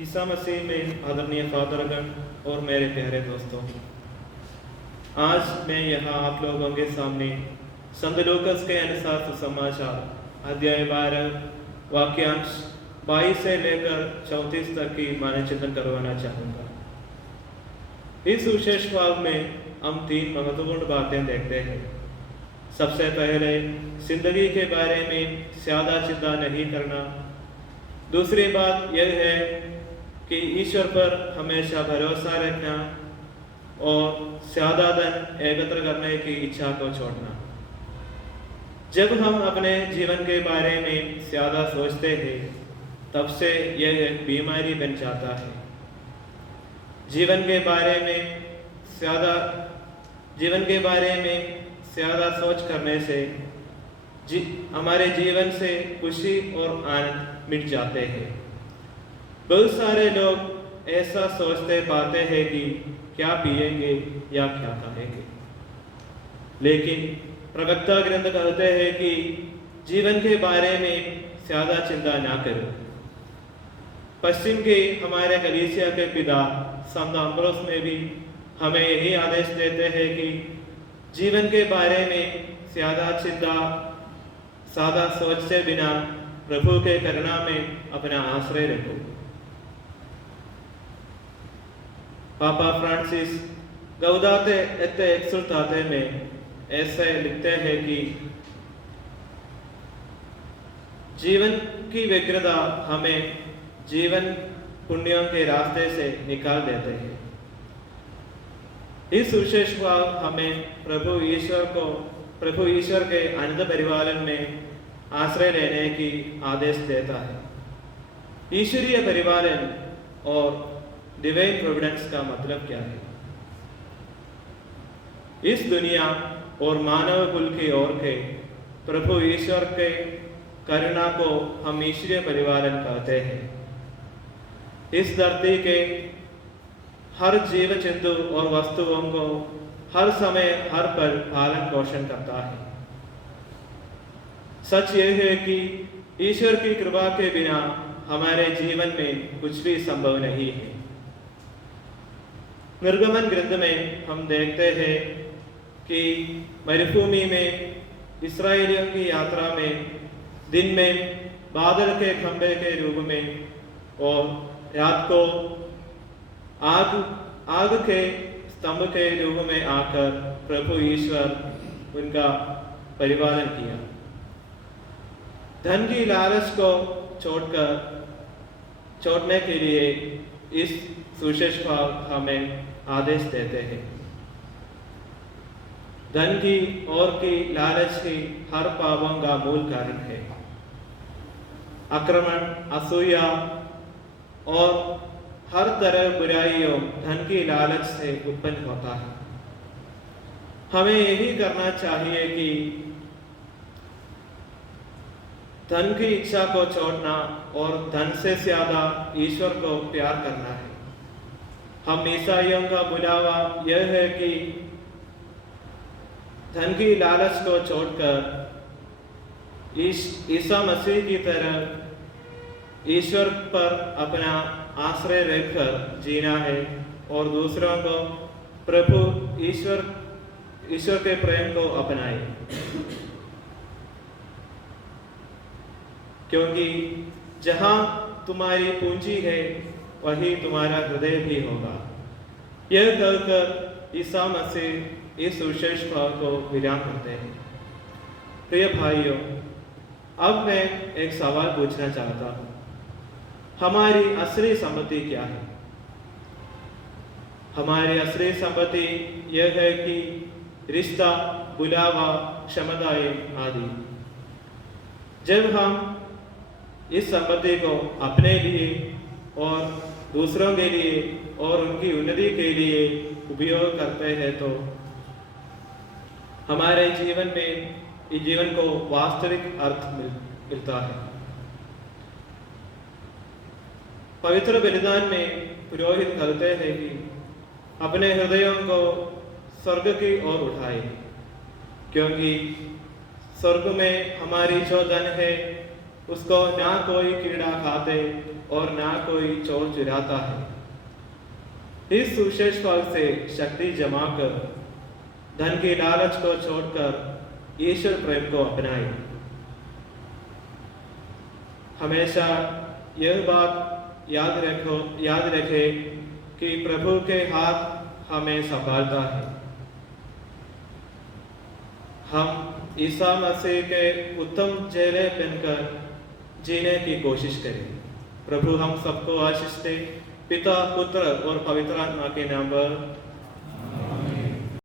ईसा मसीह में आदरणीय फादरगण और मेरे प्यारे दोस्तों, आज मैं यहाँ आप लोगों के सामने संत लूकास के अनुसार सुसमाचार अध्याय 12 वाक्यांश 22 से लेकर 34 तक की मानचिंतन करवाना चाहूँगा। इस विशेष भाग में हम 3 महत्वपूर्ण बातें देखते हैं। सबसे पहले जिंदगी के बारे में ज़्यादा चिंता नहीं करना। दूसरी बात यह है कि ईश्वर पर हमेशा भरोसा रखना और ज़्यादा धन एकत्र करने की इच्छा को छोड़ना। जब हम अपने जीवन के बारे में ज़्यादा सोचते हैं तब से यह एक बीमारी बन जाता है। जीवन के बारे में ज़्यादा सोच करने से हमारे जीवन से खुशी और आनंद मिट जाते हैं। बहुत सारे लोग ऐसा सोचते पाते हैं कि क्या पिएंगे या क्या खाएंगे, लेकिन प्रवक्ता ग्रंथ कहते हैं कि जीवन के बारे में ज़्यादा चिंता ना करो। पश्चिम के हमारे कलीसिया के पिता संत अम्ब्रोस में भी हमें यही आदेश देते हैं कि जीवन के बारे में ज़्यादा सोचे बिना प्रभु के करुणा में अपना आश्रय रखो। पापा फ्रांसिस गौदाते एट एक्सुल्टाते में ऐसे लिखते हैं कि जीवन की व्यग्रता हमें जीवन पुण्यों के रास्ते से निकाल देते हैं। इस विशेष भाव हमें प्रभु ईश्वर के अनंत परिपालन में आश्रय लेने की आदेश देता है। ईश्वरीय परिपालन और डिवाइन प्रोविडेंस का मतलब क्या है? इस दुनिया और मानव कुल की ओर के प्रभु ईश्वर के करुणा को हम ईश्वरीय परिपालन कहते हैं। इस धरती के हर जीव जंतु और वस्तुओं को हर समय हर पल पालन पोषण करता है। सच यह है कि ईश्वर की कृपा के बिना हमारे जीवन में कुछ भी संभव नहीं है। निर्गमन ग्रंथ में हम देखते हैं कि मरुभूमि में इस्राएलियों की यात्रा में दिन में बादल के खंभे के रूप में और रात को आग के स्तंभ के रूप में आकर प्रभु ईश्वर उनका परिपालन किया। धन की लालच को छोड़ने के लिए इस सुशेष भाव हमें आदेश देते हैं। धन की और की लालच ही हर पापों का मूल कारण है। आक्रमण, असूया और हर तरह बुराइयों धन की लालच से उत्पन्न होता है। हमें यही करना चाहिए कि धन की इच्छा को छोड़ना और धन से ज्यादा ईश्वर को प्यार करना है। हम ईसाइयों का बुलावा यह है कि धन की लालच को छोड़कर ईसा मसीह की तरह ईश्वर पर अपना आश्रय रखकर जीना है और दूसरों को प्रभु ईश्वर के प्रेम को अपनाए, क्योंकि जहां तुम्हारी पूंजी है वही तुम्हारा हृदय भी होगा। यह कहकर ईसा मसीह इस विशेष भाव को विराम करते हैं। प्रिय भाइयों, अब मैं एक सवाल पूछना चाहता हूँ। हमारी असली संपत्ति क्या है? हमारी असली संपत्ति यह है कि रिश्ता, बुलावा, क्षमताएं आदि। जब हम इस संपत्ति को अपने लिए और दूसरों के लिए और उनकी उन्नति के लिए उपयोग करते हैं तो हमारे जीवन को वास्तविक अर्थ मिलता है। पवित्र बलिदान में पुरोहित कहते हैं कि अपने हृदयों को स्वर्ग की ओर उठाए, क्योंकि स्वर्ग में हमारी जो धन है उसको ना कोई कीड़ा खाते और ना कोई चोर चुराता है। इस सुशेष फल से शक्ति जमा कर धन के लालच को छोड़कर ईश्वर प्रेम को अपनाए। हमेशा यह बात याद रखे कि प्रभु के हाथ हमें संभालता है। हम ईसा मसीह के उत्तम चेले बनकर जीने की कोशिश करें। प्रभु हम सबको आशीष दे। पिता, पुत्र और पवित्र आत्मा के नाम पर